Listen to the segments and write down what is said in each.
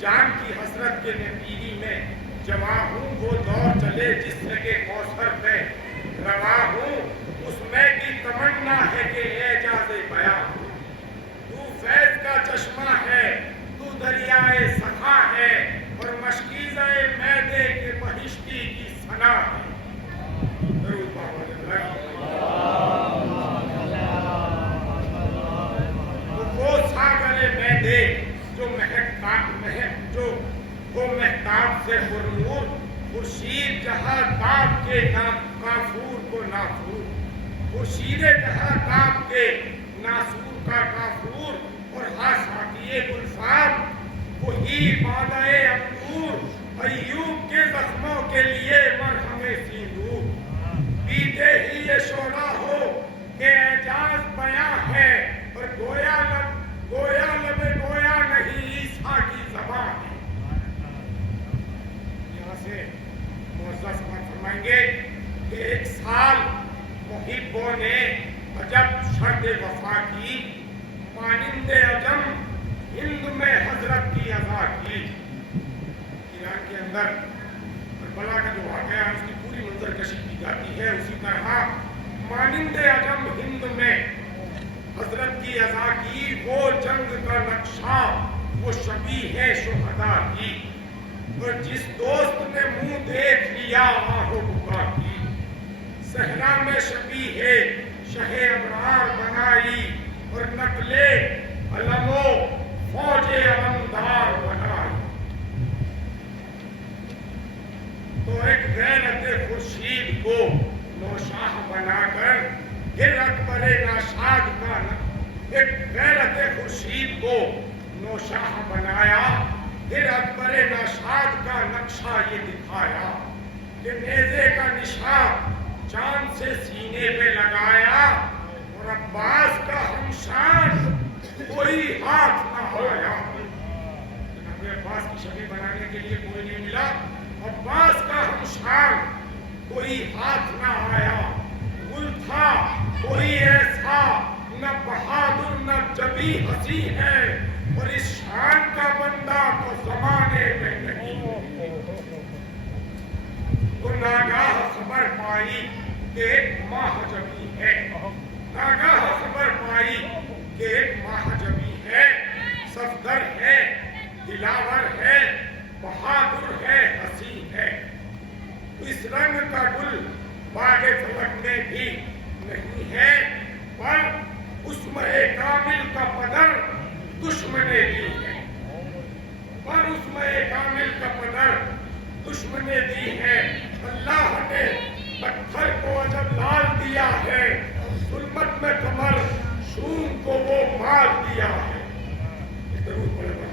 جان کی حسرت کے پیری میں جواں ہوں وہ دور چلے جس لگے کوثر پہ روا ہوں اس میں کی تمنا ہے کہ اعجاز بیاں تو فیض کا چشمہ ہے تو دریائے سخا ہے اور مشکیزہ میدے کے بہشتی کی ثنا ہے. درود وہ ساغر میدے جو وہ مہتاب سے پرنور خورشید جہاں تاب کے کافور کو نافور خورشید جہاں تاب کے ناسور کا کافور اور ساقیے گلفام وہی مادہ انگور ایوب کے زخموں کے لیے مرہم سیندور پیتے ہی یہ شعرا ہو کہ اعجاز بیاں ہے اور گویا لب گویا نہیں عیسیٰ کی زبان ہے. یہاں سے معزز سماعت فرمائیں گے کہ ایک سال محبوں نے عجب شرط وفا کی مانند عجم ہند میں حضرت کی عزا کی. ایران کے اندر کربلا کا جو واقعہ ہے اس کی پوری منظر کشی کی جاتی ہے. اسی طرح مانند عجم ہند میں حضرت کی عزا کی وہ جنگ کا نقشہ وہ شبیہ ہے شہداء کی اور جس دوست نے منہ دیکھ لیا آہو بکا کی صحرا میں شبیہ ہے شہ ابرار بنائی اور نقلے علمو فوج علمدار بنائی. تو ایک غیرت خورشید کو نوشاہ بنا کر گر اکبر ناشاد کا ایک غیرت خورشید کو نوشاہ بنایا پھر اکبر ناشاد کا نقشہ یہ دکھایا کہ نیزے کا نشان چاند سے سینے پہ لگایا اور عباس کا ہمشان کوئی ہاتھ نہ آیا. جناب عباس کی شکل بنانے کے لیے کوئی نہیں ملا. عباس کا ہمشان کوئی ہاتھ نہ آیا. گل تھا کوئی ایسا نہ بہادر نہ جبی ہنسی ہے اور اس شان کا بندہ تو زمانے میں نہیں. تو ناگاہ خبر پائی کہ ایک ماہ جبی ہے. ناگاہ خبر پائی کہ ایک ماہ جبی ہے. صفدر ہے دلاور ہے بہادر ہے حسین ہے. اس رنگ کا گل باغ فلک میں بھی نہیں ہے پر عصمت کامل کا پدر دشمنے دی ہے. پر عصمت کامل کا پدر دشمنے دی ہے. اللہ نے پتھر کو عجب لال دیا ہے ظلمت میں کمر شوم کو وہ مال دیا ہے. درود پڑھیں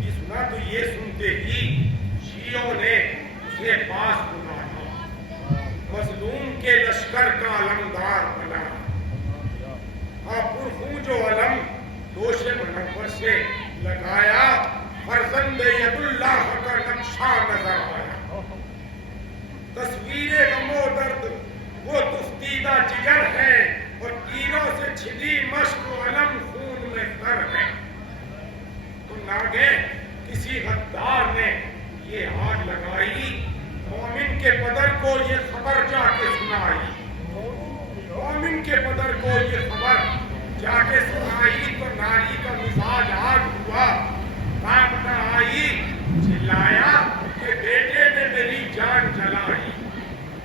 یہ سنا تو یہ سنتے ہی شیعوں نے اسے پاس بلایا مظلوم کے لشکر کا علمدار بنا. پرخوں جو علم دوش منور سے لگایا فرزند ید اللہ کا نقشہ نظر آیا. تصویر غم و درد وہ تفتیدہ جگر ہے اور تیروں سے چھدی مشق و علم خون میں تر ہے. تو ناگے کسی غدار نے یہ آگ لگائی مومن کے پدر کو یہ خبر جا کے سنائی. مومن کے پدر کو یہ خبر جا کے سنائی تو ناری کا مزاج آگ ہوا. بات نہ آئی چلایا کہ بیٹے نے میری جان جلائی.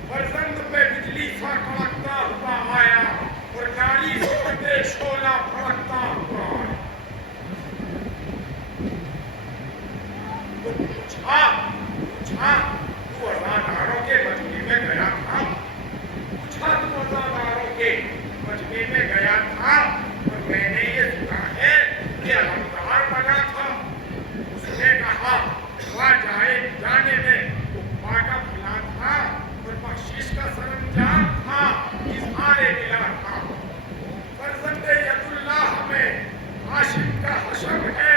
فرزند پہ بجلی سا کڑکتا ہوا آیا اور ناری سے شعلہ پھڑکتا ہوا آیا. تو پوچھا تو ازاداروں کے مجمع میں گیا تھا. پوچھا تو ازاداروں کے مجمع میں گیا تھا اور میں نے یہ سنا ہے کہ علمدار بنا تھا. اس نے کہا وہاں جانے میں کفا کا پھلا تھا اور بخشش کا سرانجام تھا اظہار ملا تھا. فرزند ید اللہ میں ہاشم کا حشم ہے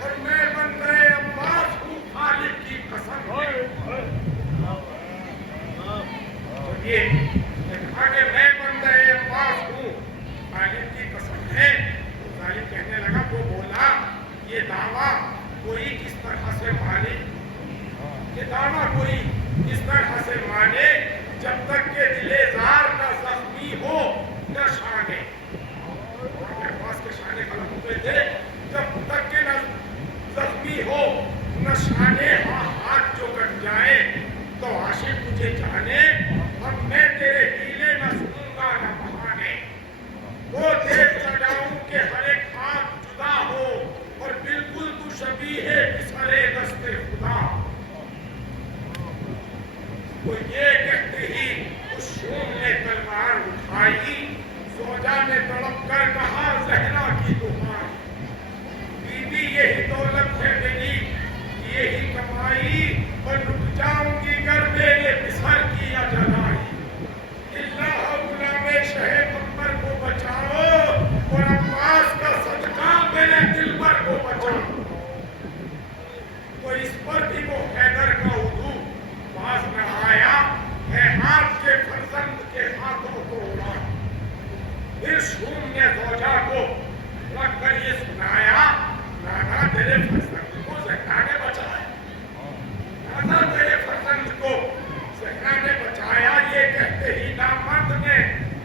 اور میں بندہ عباس ہوں خالق کی قسم ہے. تو یہ کہا کہ میں بندہ عباس ہوں خالق یہ دعویٰ کوئی کس طرح سے مانے، یہ دعویٰ کوئی اس طرح سے مانے جب تک کہ دل زار نہ زخمی ہو نہ شانے، عباس کے شانے قلم ہوتے تھے، جب تک کہ نہ زخمی ہو نہ شانے، ہاں ہاتھ جو کٹ جائے تو عاشق تجھے جانے، اب میں تیرے ہیلے نہ سنوں گا نہ بہانے، وہ دیکھ سجاؤں کہ ہر ایک ہاتھ جدا ہو اور بالکل تو شبیہ بسرے دست خدا، وہ یہ کہتے ہی اس شوم نے تلوار اٹھائی، زوجہ نے تڑپ کر کہا زہرا کی دہائی، بی بی یہی دولت ہے میری یہی کمائی، اور رک جاؤں گی گر میرے بسر کی اجل آئی، اللہ غلام شہ قمر کو بچاؤ اور عباس کا صدقہ میرے دلبر کو بچاؤ، تو اس پر بھی وہ حیدر کا عدو باز نہ آیا، ہے آپ کے فرزند کے ہاتھوں کو اڑا، پھر شوم نے زوجہ کو رکھ کر یہ سنایا، نانا تیرے فرزند کو زہرا نے بچایا، نانا تیرے فرزند کو زہرا نے بچایا، یہ کہتے ہی نامرد نے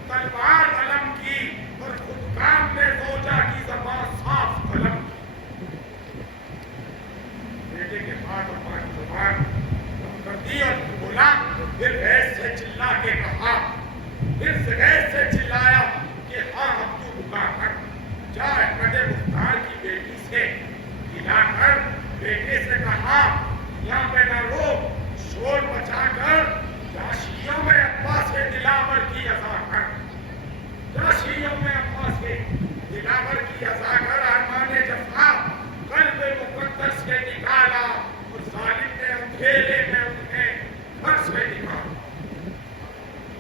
تلوار علم کی اور خود کام نے زوجہ کی زبان صاف قلم کی، بیٹے کے بعد اپنی زبان کر دی اور بولا، پھر غیظ سے چلا کے کہا، پھر غیظ سے چلایا کہ ہاں اب تو رکا کر جا احمد مختار کی بیٹی سے ملا کر، بیٹے سے کہا یہاں پہ نہ رو، شور بچا کر جاشیوں میں عباس کے دلاور کی عزا کر، جاشیوں میں عباس کے دلاور کی عزا کر، ارمان جفا قلب مقدس سے نکالا اور ظالم نے اندھیرے میں انہیں گھر سے نکالا،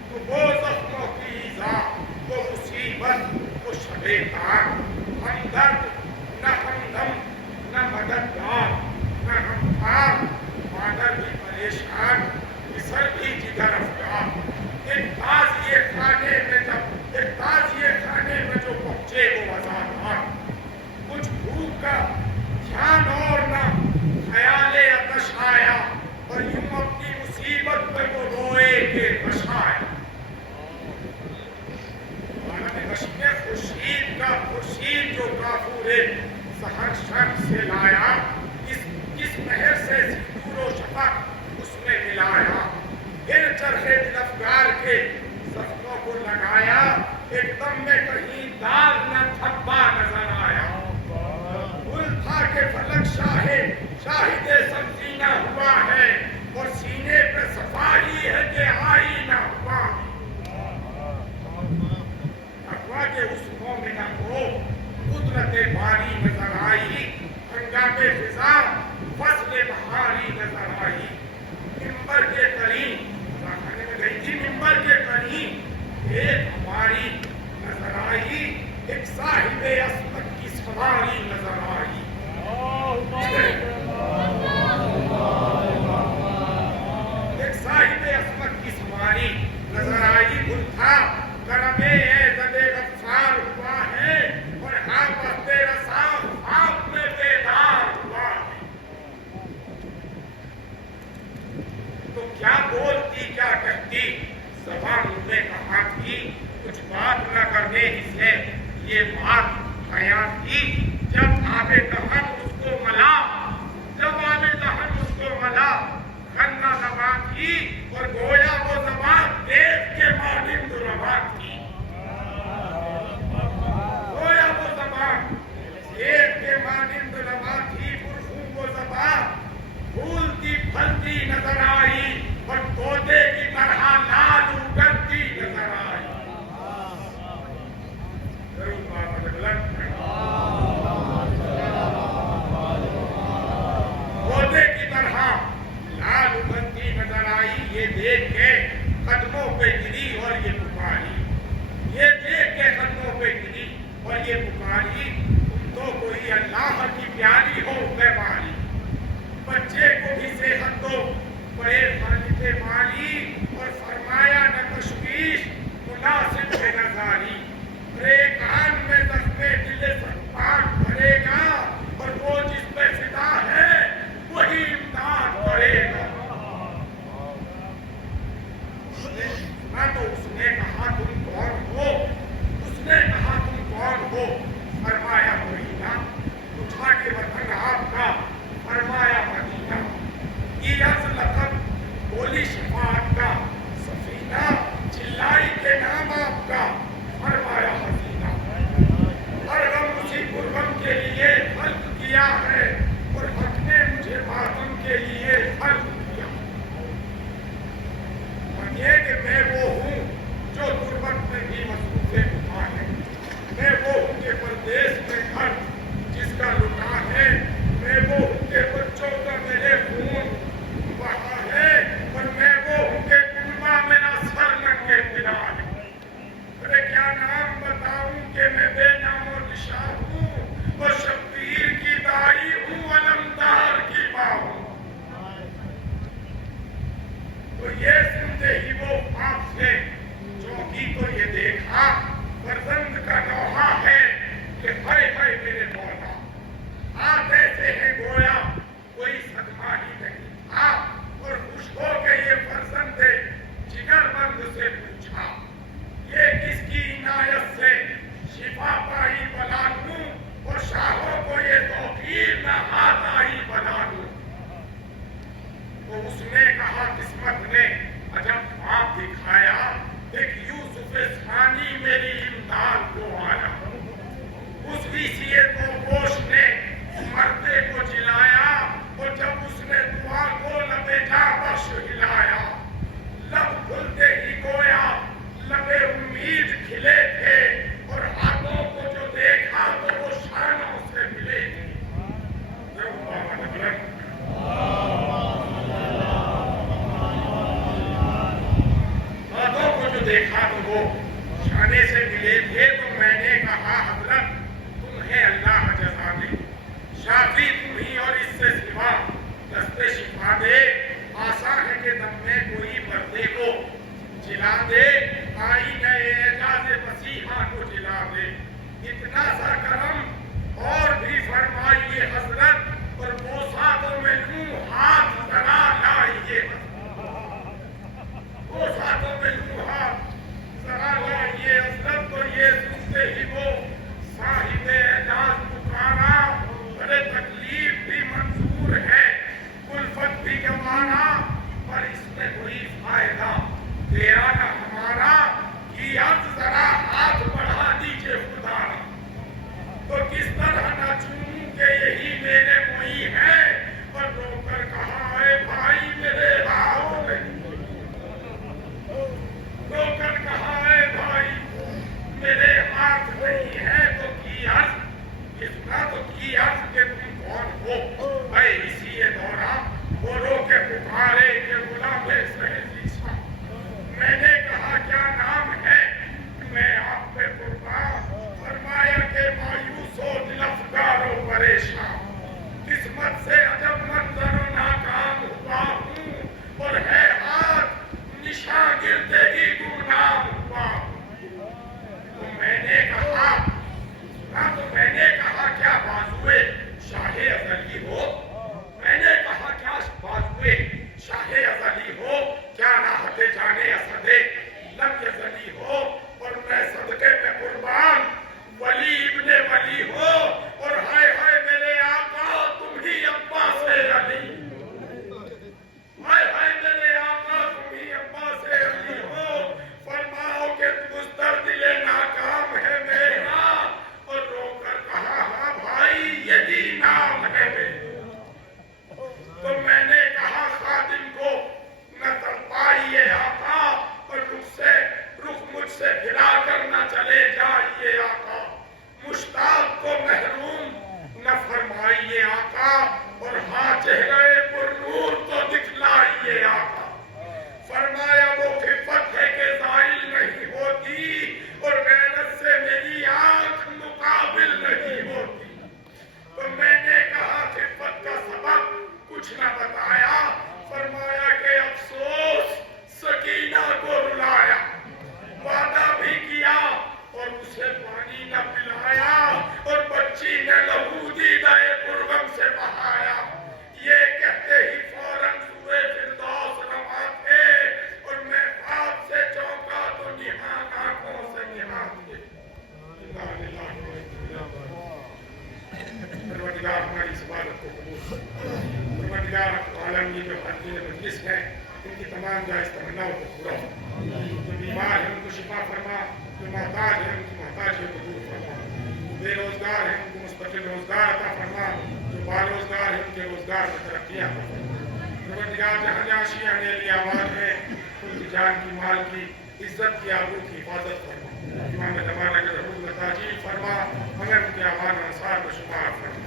تو وہ زخموں کی ایذا، وہ مصیبت، وہ شب تار، ہمدرد نہ ہمدم نہ مددگار نہ ہمکار، مادر بھی پریشان مصر بھی جگر افگار، ایک تازیے خانے میں جو پہنچے وہ وزاردار، کچھ بھوک کا دھیان اور نہ خیال عطش آیا، اور یوں اپنی مصیبت پہ وہ روئے کہ بشایا، خورشید جو کافور سحر شرق سے لایا، اس مہر سے سندور و شفق اس میں ملایا، پھر چرخے دل افگار کے زخموں کو لگایا، ایک دم میں کہیں داغ نہ دھبا نظر آیا، گل تھا کہ فلک شاہد سبزینہ ہوا ہے، اور سینے پہ صفائی ہے کہ آئینہ ہوا، کہ اس مومنہ کو قدرت باری نظر آئی، ہنگام فضا فصل بہاری نظر آئی، ممبر کے قریب خانے میں گئی تھی، ممبر کے قریب ایک ہماری نظر آئی، ایک صاحب عصمت کی سواری نظر آئی، ایک صاحب عصمت کی سواری نظر آئی، گل تھا کرم عزت غفار ہوا ہے، اور ہاں وقت رسا آپ میں بیدار ہوا ہے، تو کیا بولتی کیا کہتی، زبان میں کہا تھی، کچھ بات نہ کرنے سے یہ بات بیان تھی، جب آب دہن اس کو ملا، جب آب دہن اس کو ملا، کھنا زبان تھی، اور گویا وہ زبان دیکھ کے مانند روا تھی، گویا وہ زبان دیکھ کے مانند روا تھی، پرخون وہ زبان پھولتی پھلتی نظر آئی، اور طوطے کی طرح لال اگلتی نظر آئی، طوطے کی طرح لال اگلتی نظر آئی، یہ دیکھ کے قدموں پہ گری اور یہ پکاری، یہ دیکھ کے قدموں پہ گری اور یہ پکاری، تم تو کوئی اللہ کی پیاری ہو بیماری، بچے کو بھی صحت دو بڑے خالق مالی، اور فرمایا نہ تشویش مناسب ہے نظاری، ریکان میں زخم دل سنپاک بھرے گا، اور وہ فرزند کا نوحہ ہے کہ ہائے ہائے میرے مولا، ہاتھ ایسے ہیں گویا کوئی صدمہ ہی نہیں تھا، اور خوش ہو کے یہ فرزند جگر مند سے پوچھا، یہ کس کی عنایت سے شفا پائی بلا دوں اور شاہوں کو یہ توفیق نہ ہاتھ آئی بنا دوں؟ تو اس نے کہا قسمت نے عجب خواب دکھایا، ایک یوسف ثانی میری امداد کو آیا، اس ویسیے کو گوش نے مردے کو جلایا، اور جب اس نے دعا کو لبے جا بخش ہلایا، لب کھلتے ہی گویا لبے امید کھلے تھے، اور ہاتھوں کو جو دیکھا تو وہ شانوں سے ملے تھے۔ ہاتھوں کو جو دیکھا تو وہ شانے سے ملے تھے، تو میں نے کہا حضرت تمہیں اللہ جزا دے، شافی تم ہی اور اس سے سوا دست شفا دے، آسان ہے کہ دم میں کوئی مردے کو جلا دے، آئینہ اعجاز مسیحا کو جلا دے، اتنا سا کرم اور بھی فرمائیے حضرت، اور بوساتوں میں یوں ہاتھ ذرا لائیے، بوساتوں میں یوں ہاتھ ذرا لائیے حضرت۔ تو یہ سنتے ہی وہ صاحب اعجاز پکارا، بڑے تکلیف بھی منظور ہے، الفت بھی گوانا، پر اس میں کوئی فائدہ تیرا نہ ہمارا، کی اب ذرا ہاتھ بڑھا دیجئے خدا را، تو کس طرح نہ چونوں کہ یہی میرے معی ہے، اور رو کر کہا اے بھائی میرے ہاتھ نہیں، رو کر کہا اے بھائی میرے ہاتھ نہیں ہے، تو کی عرض اس کا تو کی عرض کہ تم کون ہو؟ اے اسی دوران وہ رو کے پکارے کہ غلام سہیلی صاحب، میں نے کہا کیا نام ہے؟ میں آپ پہ قربان، فرمایا کہ مایوس و دل افگار و پریشان، قسمت سے عجب منظر و ناکام ہوا ہوں، اور ہے ہاتھ نشان گرتے ہی گمنام ہوا ہوں۔ تو میں نے کہا کیا بازوئے شاہ ازلی ہو؟ میں نے کہا کیا بازوئے شاہ ازلی ہو؟ کیا راحت جانے اسد لم یزلی ہو؟ اور میں صدقے میں قربان ولی ابن ولی ہو، اور ہائے ہائے میرے آقا تم ہی عباس علی، ہائے ہائے میرے آقا تم ہی عباس علی ہو، فرماؤ کہ مستردل ناکام ہے میرا، اور رو کر کہا ہاں بھائی یہی نام ہے میرا۔ تو میں نے کہا خادم کو نہ تڑپائیے آقا، اور رخ مجھ سے پھرا کر نہ چلے جائیے آقا، مشتاق کو محروم نہ فرمائیے آقا، اور ہاں چہرے پر نور تو دکھلائیے آقا۔ فرمایا وہ خفت ہے کہ زائل نہیں ہوتی، اور غیرت سے میری آنکھ مقابل نہیں ہوتی۔ تو میں نے کہا خفت کا سبب کچھ نہ بتایا، فرمایا کہ افسوس سکینہ کو رلایا، وعدہ بھی کیا اور اسے پانی نہ پلایا، اور بچی نے لہو دیدہ پرغم سے بہایا، یہ کہتے ہی فوراً سوئے فردوس رواں تھے، اور میں خواب سے چونکا تو نہان آنکھوں سے نہان تھے۔ پروردگار ہماری اس عبادت کو قبول کر، پروردگار عالم یہ جو حاضرین مجلس ہیں ان کی تمام جائز تمناؤں کو پورا فرما، جو بیمار ہیں ان کو شفا فرما، جو محتاج ہیں ان کی محتاجیوں کو دور فرما، جو بے روزگار ہیں ان کو مستقل روزگار عطا فرما، جو باروزگار ہیں ان کے روزگار میں ترقی عطا فرما۔ پروردگار جہاں جہاں شیعہ نیلی آباد ہے ان کی جان کی، مال کی، عزت کی، آبرو کی حفاظت فرما، امام زمانہ کے ضرور میں تاجیل فرما، ہمیں ان کے اعمال و انصار کو شمار فرما۔